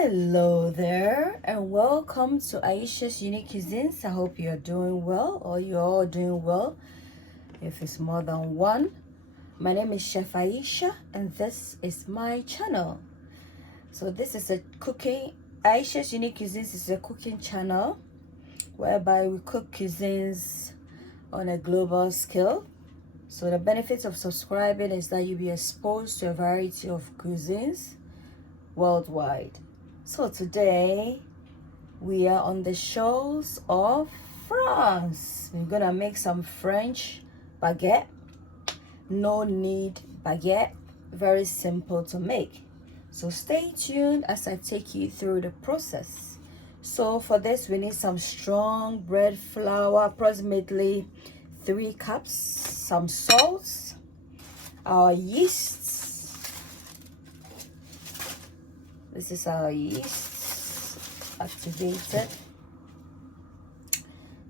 Hello there and welcome to Ayesha's Unique Cuisines. I hope you're doing well or you're all doing well if it's more than one. My name is Chef Ayesha and this is my channel. So this is a cooking, Ayesha's Unique Cuisines is a cooking channel whereby we cook cuisines on a global scale. So the benefits of subscribing is that you'll be exposed to a variety of cuisines worldwide. So today we are on the shores of France. We're gonna make some French baguette. No need baguette, very simple to make. So stay tuned as I take you through the process. So for this we need some strong bread flour, approximately 3 cups, some salt, our yeasts. This is our yeast activated.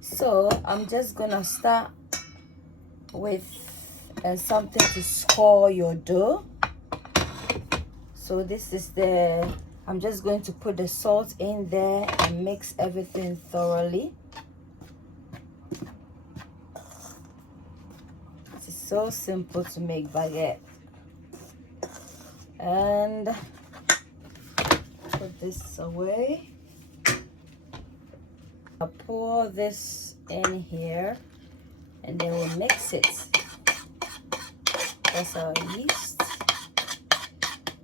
So I'm just gonna start with something to score your dough. So this is I'm just going to put the salt in there and mix everything thoroughly. It's so simple to make baguette. And put this away. I'll pour this in here and then we'll mix it. That's our yeast.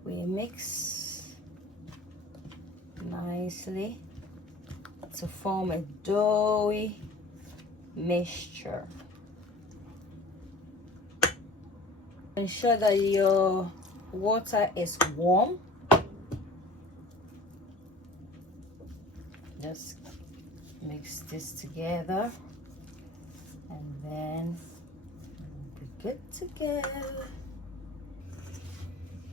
We mix nicely to form a doughy mixture. Ensure that your water is warm. Just mix this together and then we'll be good to go.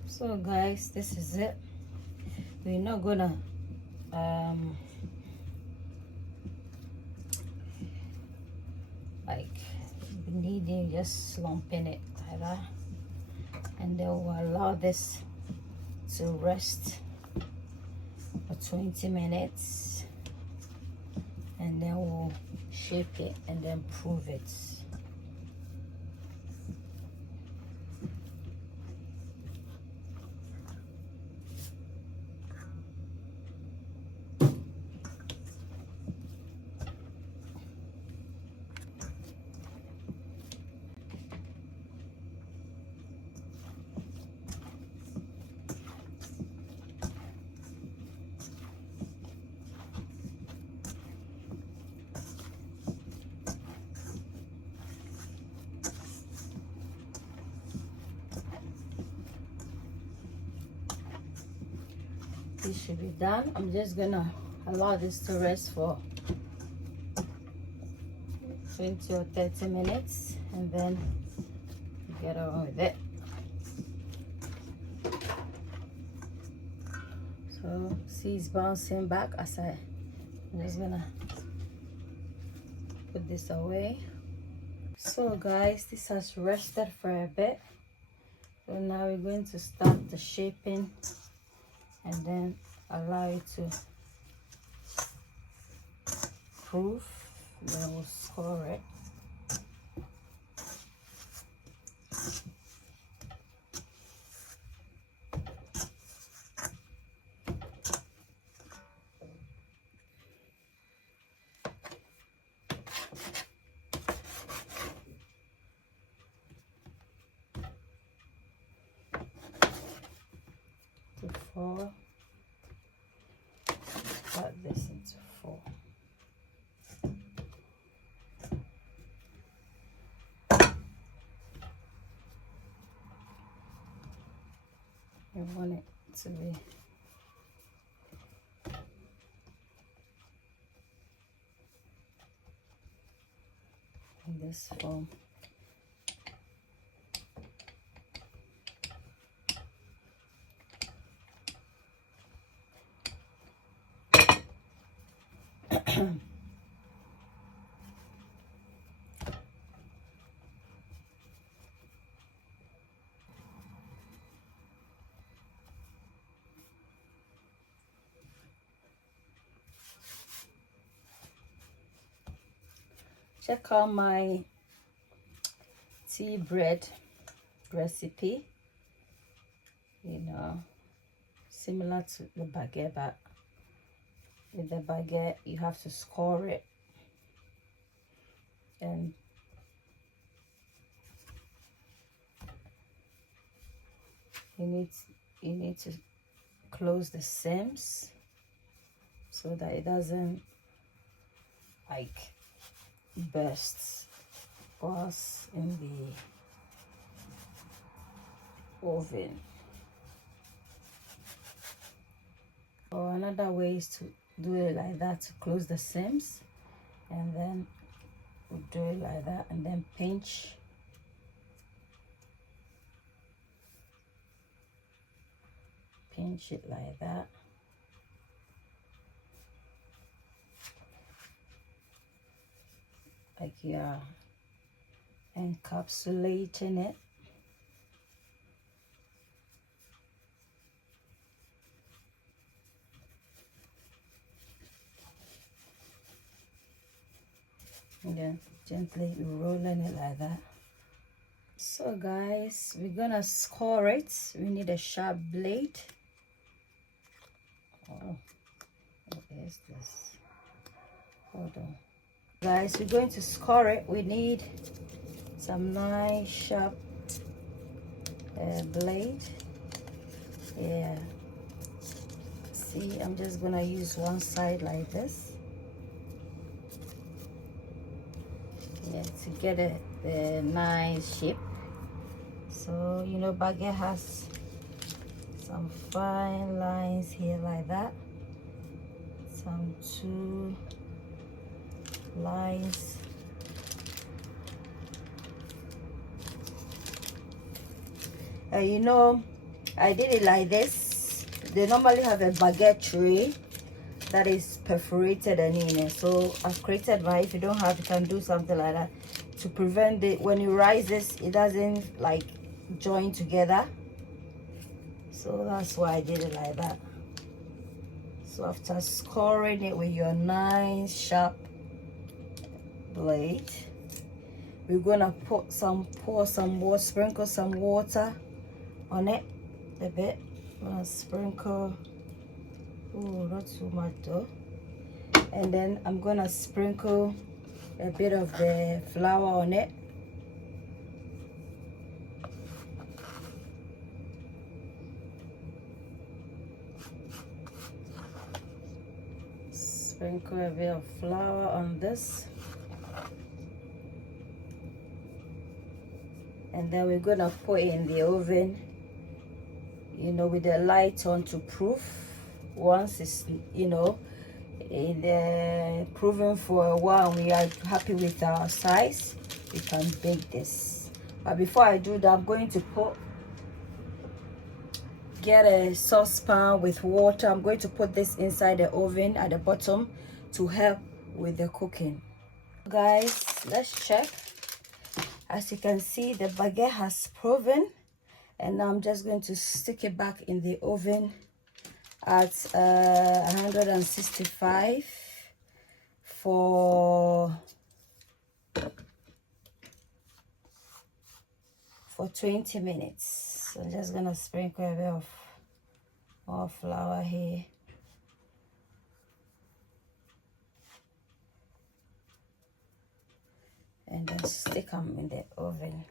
So guys, this is it. We're not gonna like needing, just slumping it like that, and then we'll allow this to rest for 20 minutes and then we'll shape it and then prove it. This should be done. I'm just gonna allow this to rest for 20 or 30 minutes and then get on with it. So see, it's bouncing back as I'm just gonna put this away. So guys, this has rested for a bit. So now we're going to start the shaping and then allow it to proof, then we'll score it. To 4. Cut this into 4. You want it to be in this form. check out my tea bread recipe, you know, similar to the baguette, but with the baguette you have to score it, and you need to close the seams so that it doesn't like burst us in the oven. Or another way is to do it like that, to close the seams, and then we'll do it like that, and then pinch it like that. Like you're encapsulating it. And then gently rolling it like that. So guys, we're gonna score it. We need a sharp blade. Oh, what is this? Hold on. Guys, we're going to score it. We need some nice sharp blade. Yeah. See, I'm just gonna use one side like this. Yeah, to get a nice shape. So, you know, baguette has some fine lines here like that. Some 2 lines. You know, I did it like this. They normally have a baguette tray that is perforated and in it. So I've created my, if you don't have, you can do something like that to prevent it when it rises, it doesn't like join together. So that's why I did it like that. So after scoring it with your nice sharp blade, we're gonna pour some water, sprinkle some water on it a bit. Sprinkle, oh, not too much though. And then I'm gonna sprinkle a bit of the flour on it. Sprinkle a bit of flour on this. And then we're gonna put it in the oven, you know, with the light on to proof. Once it's, you know, in the proven for a while, we are happy with our size, we can bake this. But before I do that, I'm going to get a saucepan with water. I'm going to put this inside the oven at the bottom to help with the cooking. Guys, let's check. As you can see, the baguette has proven, and now I'm just going to stick it back in the oven at 165 for 20 minutes. So I'm just gonna sprinkle a bit of more flour here. And then stick them in the oven.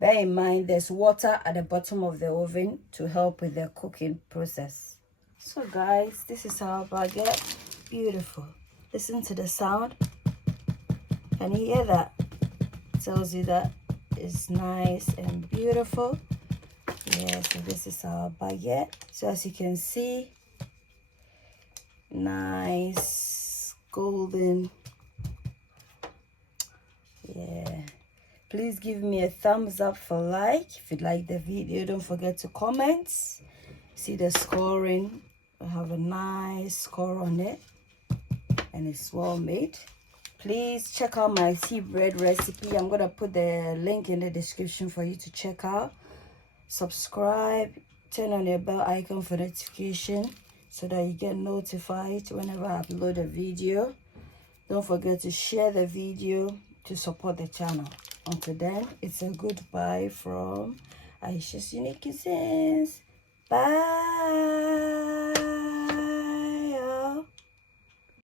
Bear in mind, there's water at the bottom of the oven to help with the cooking process. So guys, this is our baguette. Beautiful. Listen to the sound. Can you hear that? It tells you that it's nice and beautiful. Yeah, so this is our baguette. So as you can see, nice golden. Yeah, please give me a thumbs up for like if you like the video. Don't forget to comment. See the scoring, I have a nice score on it and it's well made. Please check out my tea bread recipe. I'm gonna put the link in the description for you to check out. Subscribe, turn on your bell icon for notification so that you get notified whenever I upload a video. Don't forget to share the video to support the channel. Until then, it's a goodbye from Ayesha's Unique Cuisines. Bye.